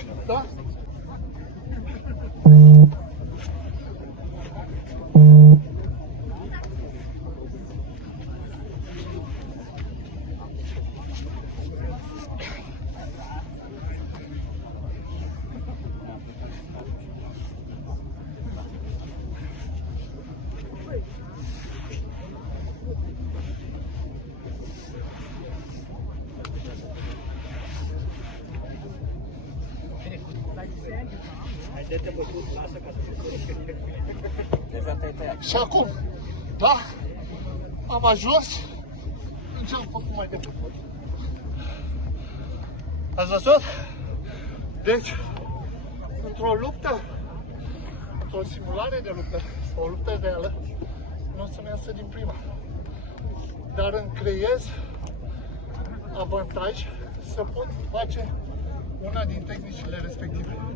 aici, da? Și acum, da, am ajuns în ce am făcut mai departe. Ați văzut? Deci, într-o luptă, într-o simulare de luptă, sau o luptă reală, nu o să-mi iasă din prima. Dar îmi creez avantaj să pot face una din tehnicile respective.